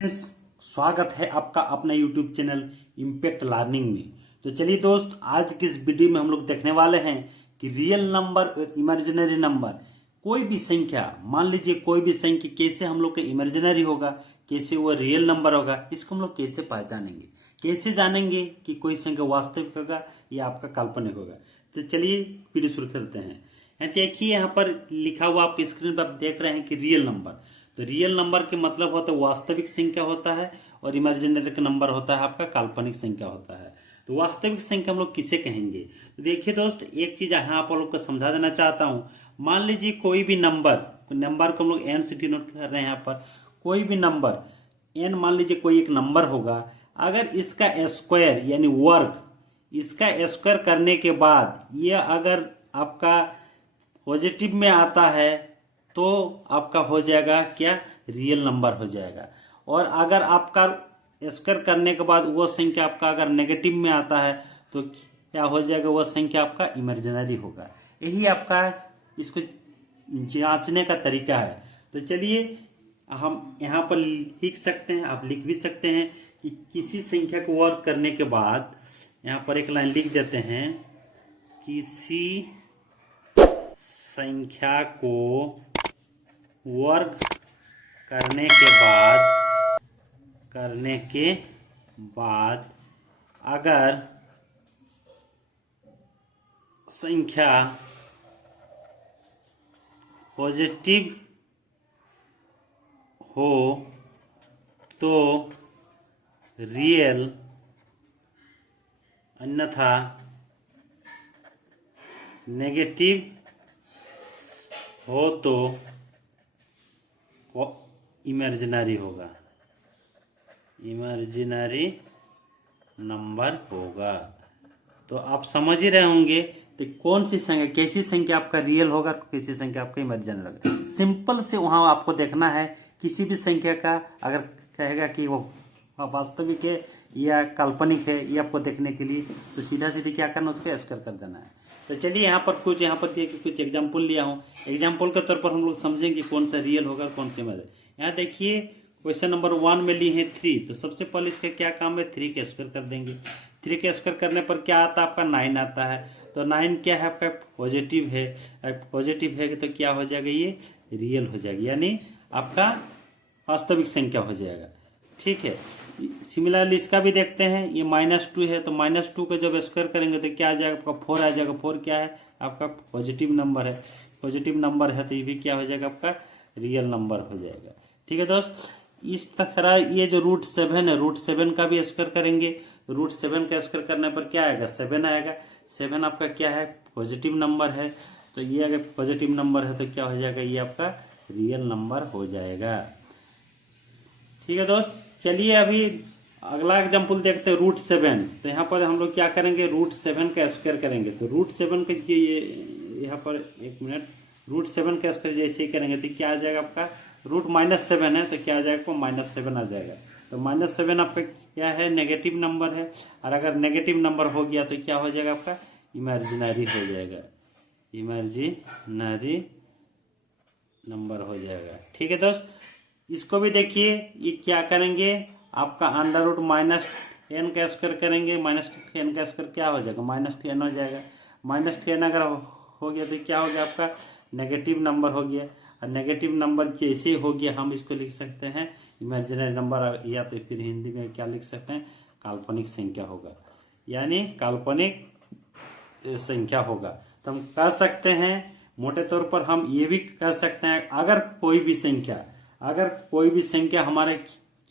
Friends, स्वागत है आपका अपना यूट्यूब चैनल इम्पैक्ट लर्निंग में। तो चलिए दोस्त, आज की इस वीडियो में हम लोग देखने वाले हैं कि रियल नंबर और इमेजिनरी नंबर, कोई भी संख्या, मान लीजिए कोई भी संख्या कैसे हम लोग का इमेजिनरी होगा, कैसे वो रियल नंबर होगा, इसको हम लोग कैसे पहचानेंगे, कैसे जानेंगे कि कोई संख्या वास्तविक होगा या आपका काल्पनिक होगा। तो चलिए वीडियो शुरू करते हैं। देखिए यहाँ पर लिखा हुआ आपकी स्क्रीन पर आप देख रहे हैं कि रियल नंबर। तो रियल नंबर के मतलब होता है वास्तविक संख्या होता है, और इमेजिनरी नंबर होता है आपका काल्पनिक संख्या होता है। तो वास्तविक संख्या हम लोग किसे कहेंगे? तो देखिए दोस्त, एक चीज यहाँ आप लोग को समझा देना चाहता हूँ। मान लीजिए कोई भी नंबर को हम लोग एन से डिनोट कर रहे हैं। यहाँ पर कोई भी नंबर एन, मान लीजिए कोई एक नंबर होगा, अगर इसका स्क्वायर यानी वर्ग, इसका स्क्वायर करने के बाद ये अगर आपका पॉजिटिव में आता है तो आपका हो जाएगा क्या? रियल नंबर हो जाएगा। और अगर आपका स्क्वायर करने के बाद वो संख्या आपका अगर नेगेटिव में आता है तो क्या हो जाएगा? वो संख्या आपका इमेजिनरी होगा। यही आपका इसको जांचने का तरीका है। तो चलिए हम यहाँ पर लिख सकते हैं, आप लिख भी सकते हैं कि किसी संख्या को वर्क करने के बाद, यहाँ पर एक लाइन लिख देते हैं, किसी संख्या को वर्ग करने के बाद अगर संख्या पॉजिटिव हो तो रियल, अन्यथा नेगेटिव हो तो इमेजिनरी होगा, इमेजिनरी नंबर होगा। तो आप समझ ही रहे होंगे कि कौन सी संख्या, कैसी संख्या आपका रियल होगा, कैसी संख्या आपका इमेजिनरी होगा। सिंपल से वहां आपको देखना है, किसी भी संख्या का अगर कहेगा कि वो वास्तविक है या काल्पनिक है, ये आपको देखने के लिए तो सीधा सीधे क्या करना, उसको स्क्वायर कर देना है। तो चलिए यहाँ पर कुछ एग्जाम्पल लिया हूँ। एग्जाम्पल के तौर पर हम लोग समझेंगे कौन सा रियल होगा, कौन सा इमेजिनरी। यहाँ देखिए क्वेश्चन नंबर 1 में ली है 3। तो सबसे पहले इसका क्या काम है? 3 के स्क्वायर कर देंगे। 3 के स्क्वायर करने पर क्या आता है? आपका 9 आता है। तो 9 क्या है? आपका पॉजिटिव है। पॉजिटिव है तो क्या हो जाएगा? ये रियल हो जाएगी, यानी आपका वास्तविक संख्या हो जाएगा। ठीक है। सिमिलरली इसका भी देखते हैं, ये -2 है। तो -2 का जब स्क्वायर करेंगे तो क्या आ जाएगा? आपका 4 आ जाएगा। 4 क्या है? आपका पॉजिटिव नंबर है। पॉजिटिव नंबर है तो ये भी क्या हो जाएगा? आपका रियल नंबर हो जाएगा। ठीक है दोस्त, इस तरह ये जो √7 है, √7 का भी स्क्वायर करेंगे। √7 का स्क्वायर करने पर क्या आएगा? 7 आएगा। 7 आपका क्या है? पॉजिटिव नंबर है। तो ये अगर पॉजिटिव नंबर है तो क्या हो जाएगा? ये आपका रियल नंबर हो जाएगा। ठीक है दोस्त, चलिए अभी अगला एग्जाम्पल देखते हैं, √7। तो यहाँ पर हम लोग क्या करेंगे? √7 का स्क्वायर करेंगे। तो √7 का ये यहाँ पर एक मिनट, √7 का स्क्वायर जैसे ही करेंगे तो क्या आ जाएगा? आपका √-7 है तो क्या आ जाएगा? -7 आ जाएगा। तो -7 आपका क्या है? नेगेटिव नंबर है। और अगर नेगेटिव नंबर हो गया तो क्या हो जाएगा? आपका इमेजिनरी हो जाएगा, इमेजिनरी नंबर हो जाएगा। ठीक है दोस्त, इसको भी देखिए, ये क्या करेंगे? आपका √-10 का स्क्वायर करेंगे। -10 का स्क्वायर क्या हो जाएगा? -10 हो जाएगा। -10 अगर हो गया तो क्या हो गया? आपका नेगेटिव नंबर हो गया। और नेगेटिव नंबर कैसे हो गया? हम इसको लिख सकते हैं इमेजिनरी नंबर, या तो फिर हिंदी में क्या लिख सकते हैं? काल्पनिक संख्या होगा, यानी काल्पनिक संख्या होगा। तो हम कर सकते हैं, मोटे तौर पर हम ये भी कर सकते हैं, अगर कोई भी संख्या हमारे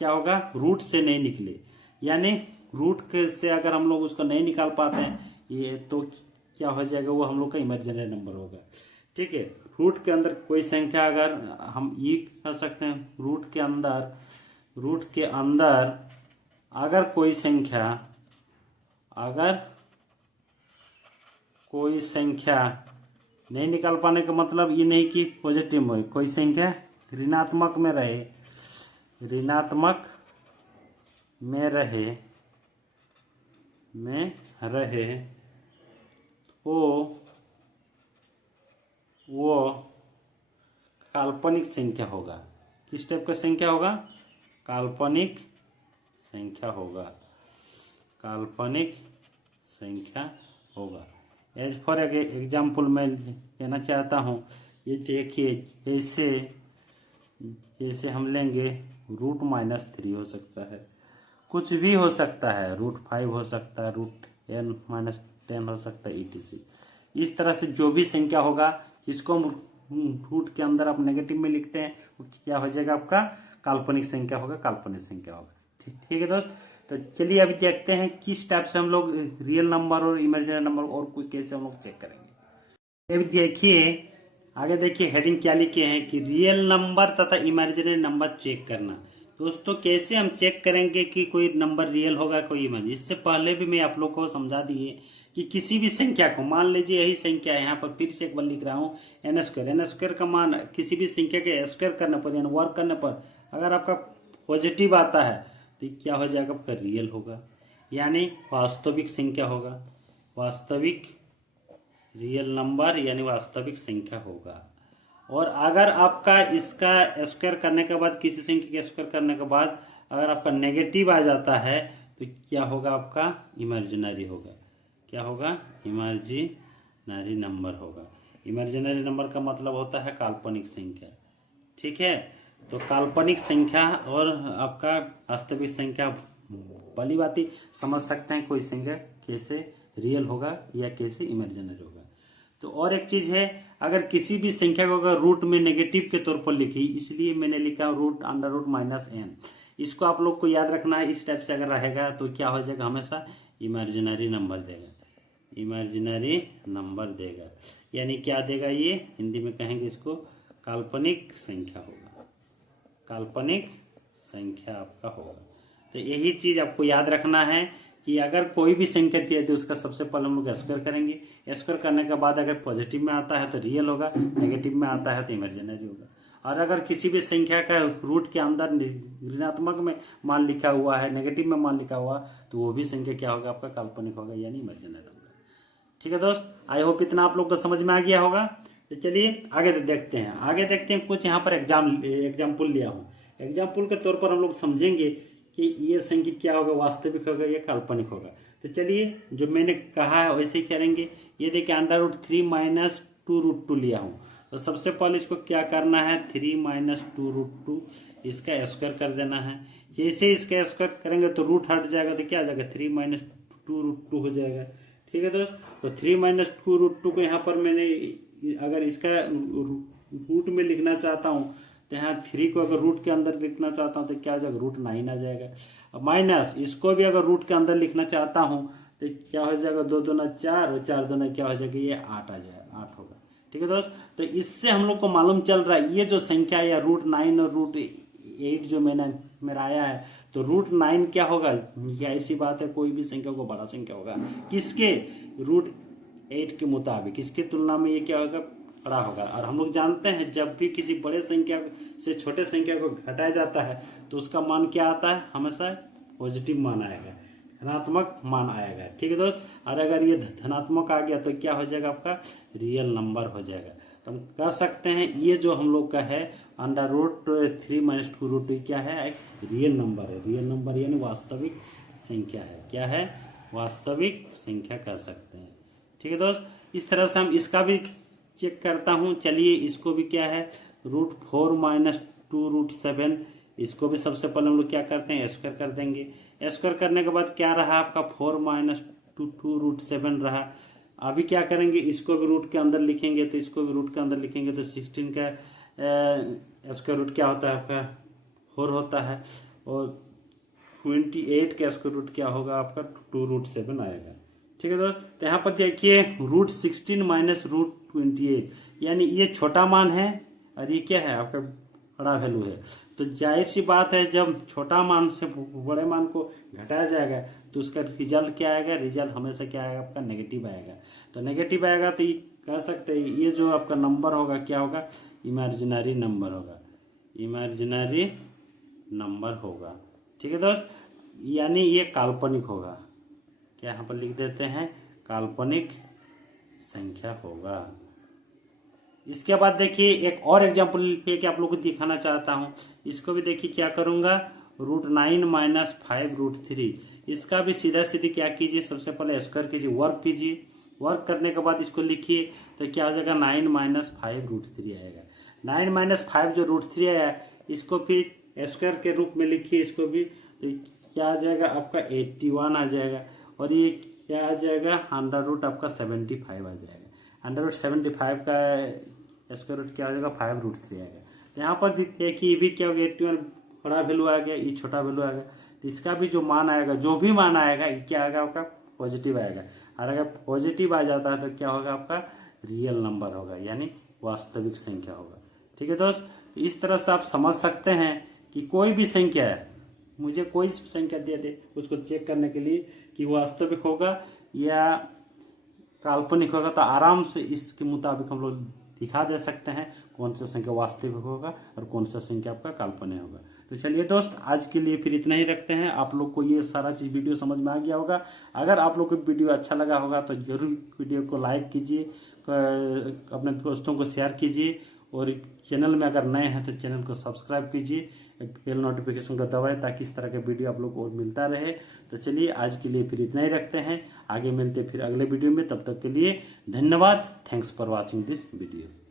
क्या होगा? रूट से नहीं निकले, यानी रूट से अगर हम लोग उसको नहीं निकाल पाते हैं ये, तो क्या हो जाएगा? वो हम लोग का इमेजिनरी नंबर होगा। ठीक है। रूट के अंदर कोई संख्या, अगर हम ये कर सकते हैं, रूट के अंदर अगर कोई संख्या नहीं निकाल पाने का मतलब ये नहीं कि पॉजिटिव हो, कोई संख्या ऋणात्मक में रहे वो काल्पनिक संख्या होगा। किस टाइप का संख्या होगा? काल्पनिक संख्या होगा, काल्पनिक संख्या होगा। एज फॉर एग्जाम्पल मैं लेना चाहता हूँ, ये देखिए जैसे हम लेंगे √-3 हो सकता है, कुछ भी हो सकता है, √5 हो सकता है, √n-10 हो सकता है, etc। इस तरह से जो भी संख्या होगा जिसको हम रूट के अंदर आप नेगेटिव में लिखते हैं वो क्या हो जाएगा, आपका काल्पनिक संख्या होगा, काल्पनिक संख्या होगा। ठीक है दोस्त, तो चलिए अभी देखते हैं किस टाइप से हम लोग रियल नंबर और इमेजिनरी नंबर और कुछ कैसे हम लोग चेक करेंगे। अभी देखिए आगे, देखिए हेडिंग क्या लिखे हैं कि रियल नंबर तथा इमेजिनरी नंबर चेक करना। दोस्तों कैसे हम चेक करेंगे कि कोई नंबर रियल होगा कोई इमेजिनरी। इससे पहले भी मैं आप लोग को समझा दिए कि किसी भी संख्या को, मान लीजिए यही संख्या है, यहाँ पर फिर से एक बार लिख रहा हूँ n² का मान किसी भी संख्या के स्क्वायर करने पर यानी वर्क करने पर अगर आपका पॉजिटिव आता है तो क्या हो जाएगा, आपका रियल होगा, यानी वास्तविक संख्या होगा, वास्तविक रियल नंबर यानी वास्तविक संख्या होगा। और अगर आपका इसका स्क्वायर करने के बाद, किसी संख्या के स्क्वायर करने के बाद अगर आपका नेगेटिव आ जाता है तो क्या होगा, आपका इमेजिनरी होगा। क्या होगा, इमेजिनरी नंबर होगा। इमेजिनरी नंबर का मतलब होता है काल्पनिक संख्या। ठीक है, तो काल्पनिक संख्या और आपका वास्तविक संख्या भली बाती समझ सकते हैं कोई संख्या कैसे रियल होगा या कैसे इमेजिनरी होगा। तो और एक चीज है, अगर किसी भी संख्या को अगर रूट में नेगेटिव के तौर पर लिखी, इसलिए मैंने लिखा √√-n। इसको आप लोग को याद रखना है। इस टाइप से अगर रहेगा तो क्या हो जाएगा, हमेशा इमेजिनरी नंबर देगा, इमेजिनरी नंबर देगा, यानी क्या देगा, ये हिंदी में कहेंगे इसको काल्पनिक संख्या होगा, काल्पनिक संख्या आपका होगा। तो यही चीज आपको याद रखना है कि अगर कोई भी संख्या दी है तो उसका सबसे पहले हम लोग स्क्वायर करेंगे। स्क्वायर करने के बाद अगर पॉजिटिव में आता है तो रियल होगा, नेगेटिव में आता है तो इमेजिनरी होगा। और अगर किसी भी संख्या का रूट के अंदर ऋणात्मक में मान लिखा हुआ है, नेगेटिव में मान लिखा हुआ, तो वो भी संख्या क्या होगा, आपका काल्पनिक होगा, यानी इमेजिनरी होगा। ठीक है दोस्त, आई होप इतना आप लोग को समझ में आ गया होगा। तो चलिए आगे देखते हैं, आगे कुछ यहाँ पर एग्जाम्पल लिया हूँ। एग्जाम्पल के तौर पर हम लोग समझेंगे कि ये संख्या क्या होगा, वास्तविक होगा या काल्पनिक होगा। तो चलिए जो मैंने कहा है वैसे ही करेंगे। ये देखिए √3 - 2√2 लिया हूँ। तो सबसे पहले इसको क्या करना है, 3 - 2√2 इसका स्क्वायर कर देना है। जैसे इसका स्क्वायर करेंगे तो रूट हट जाएगा तो क्या आ जाएगा, 3 - 2√2 हो जाएगा। ठीक है दोस्त, तो 3 - 2√2 को यहाँ पर मैंने अगर इसका रूट में लिखना चाहता हूँ तो यहाँ 3 को अगर रूट के अंदर लिखना चाहता हूँ तो क्या आ जाएगा, √9 आ जाएगा। अब माइनस इसको भी अगर रूट के अंदर लिखना चाहता हूँ तो क्या हो जाएगा, 2 दूना 4 और 4 दूना क्या हो जाएगा, ये 8 आ जाएगा, 8 होगा। ठीक है दोस्त, तो इससे हम लोग को मालूम चल रहा है ये जो संख्या या √9 और √8 जो मेरा आया है, तो √9 क्या होगा, यह ऐसी बात है कोई भी संख्या को बड़ा संख्या होगा किसके, √8 के मुताबिक, इसकी तुलना में ये क्या होगा, बड़ा होगा। और हम लोग जानते हैं जब भी किसी बड़े संख्या से छोटे संख्या को घटाया जाता है तो उसका मान क्या आता है, हमेशा पॉजिटिव मान आएगा, धनात्मक मान आएगा। ठीक है दोस्त, और अगर ये धनात्मक आ गया तो क्या हो जाएगा, आपका रियल नंबर हो जाएगा। तो हम कह सकते हैं ये जो हम लोग का है √3 - 2√2 क्या है, एक रियल नंबर है। रियल नंबर यानी वास्तविक संख्या है। क्या है, वास्तविक संख्या कह सकते हैं। ठीक है दोस्त, इस तरह से हम इसका भी चेक करता हूं। चलिए इसको भी क्या है, √4 - 2√7, इसको भी सबसे पहले हम लोग क्या करते हैं, स्क्वायर कर देंगे। स्क्वायर करने के बाद क्या रहा आपका, 4 - 2√7 रहा। अभी क्या करेंगे, इसको भी रूट के अंदर लिखेंगे, तो इसको भी रूट के अंदर लिखेंगे तो 16 का स्क्वायर रूट क्या होता है, आपका 4 होता है। और 28 का स्क्वायर रूट क्या होगा, आपका 2√7 आएगा। ठीक है दोस्त, तो यहाँ पर देखिए √16 - √28, यानी ये छोटा मान है और ये क्या है, आपका बड़ा वैल्यू है। तो जाहिर सी बात है जब छोटा मान से बड़े मान को घटाया जाएगा तो उसका रिजल्ट क्या आएगा, रिजल्ट हमेशा क्या आएगा, आपका नेगेटिव आएगा। तो नेगेटिव आएगा तो ये कह सकते हैं ये जो आपका नंबर होगा क्या होगा, इमेजिनरी नंबर होगा, इमेजिनरी नंबर होगा। ठीक है दोस्त, यानी ये काल्पनिक होगा। क्या यहाँ पर लिख देते हैं, काल्पनिक संख्या होगा। इसके बाद देखिए एक और एग्जाम्पल लेके आप लोगों को दिखाना चाहता हूँ। इसको भी देखिए क्या करूँगा, √9 माइनस 5√3। इसका भी सीधा सीधी क्या कीजिए, सबसे पहले स्क्वायर कीजिए, वर्क कीजिए। वर्क करने के बाद इसको लिखिए तो क्या हो जाएगा, 9 माइनस 5√3 आएगा। 9 माइनस 5 जो √3 आया इसको फिर स्क्वायर के रूप में लिखिए इसको भी, तो क्या आ जाएगा आपका 81 आ जाएगा। और ये क्या आ जाएगा, अंडर रूट आपका 75 आ जाएगा। अंडर रूट 75 का स्क्वायर रूट क्या आ जाएगा, 5√3 आएगा। तो यहाँ पर भी देखिए, ये भी क्या हो गया, 81 बड़ा वैल्यू आ गया, ये छोटा वैल्यू आ गया। तो इसका भी जो मान आएगा, जो भी मान आएगा ये क्या आएगा आपका, पॉजिटिव आएगा। और अगर पॉजिटिव आ जाता है तो क्या होगा आपका, रियल नंबर होगा, यानी वास्तविक संख्या होगा। ठीक है दोस्त, इस तरह से आप समझ सकते हैं कि कोई भी संख्या है, मुझे कोई संख्या दे दे उसको चेक करने के लिए कि वास्तविक होगा या काल्पनिक होगा, तो आराम से इसके मुताबिक हम लोग दिखा दे सकते हैं कौन सा संख्या वास्तविक होगा और कौन सा संख्या आपका काल्पनिक होगा। तो चलिए दोस्त, आज के लिए फिर इतना ही रखते हैं। आप लोग को ये सारा चीज वीडियो समझ में आ गया होगा। अगर आप लोग को वीडियो अच्छा लगा होगा तो जरूर वीडियो को लाइक कीजिए, अपने दोस्तों को शेयर कीजिए, और चैनल में अगर नए हैं तो चैनल को सब्सक्राइब कीजिए, बेल नोटिफिकेशन को दबाएं ताकि इस तरह के वीडियो आप लोग को और मिलता रहे। तो चलिए आज के लिए फिर इतना ही रखते हैं, आगे मिलते फिर अगले वीडियो में। तब तक के लिए धन्यवाद। Thanks for watching this video.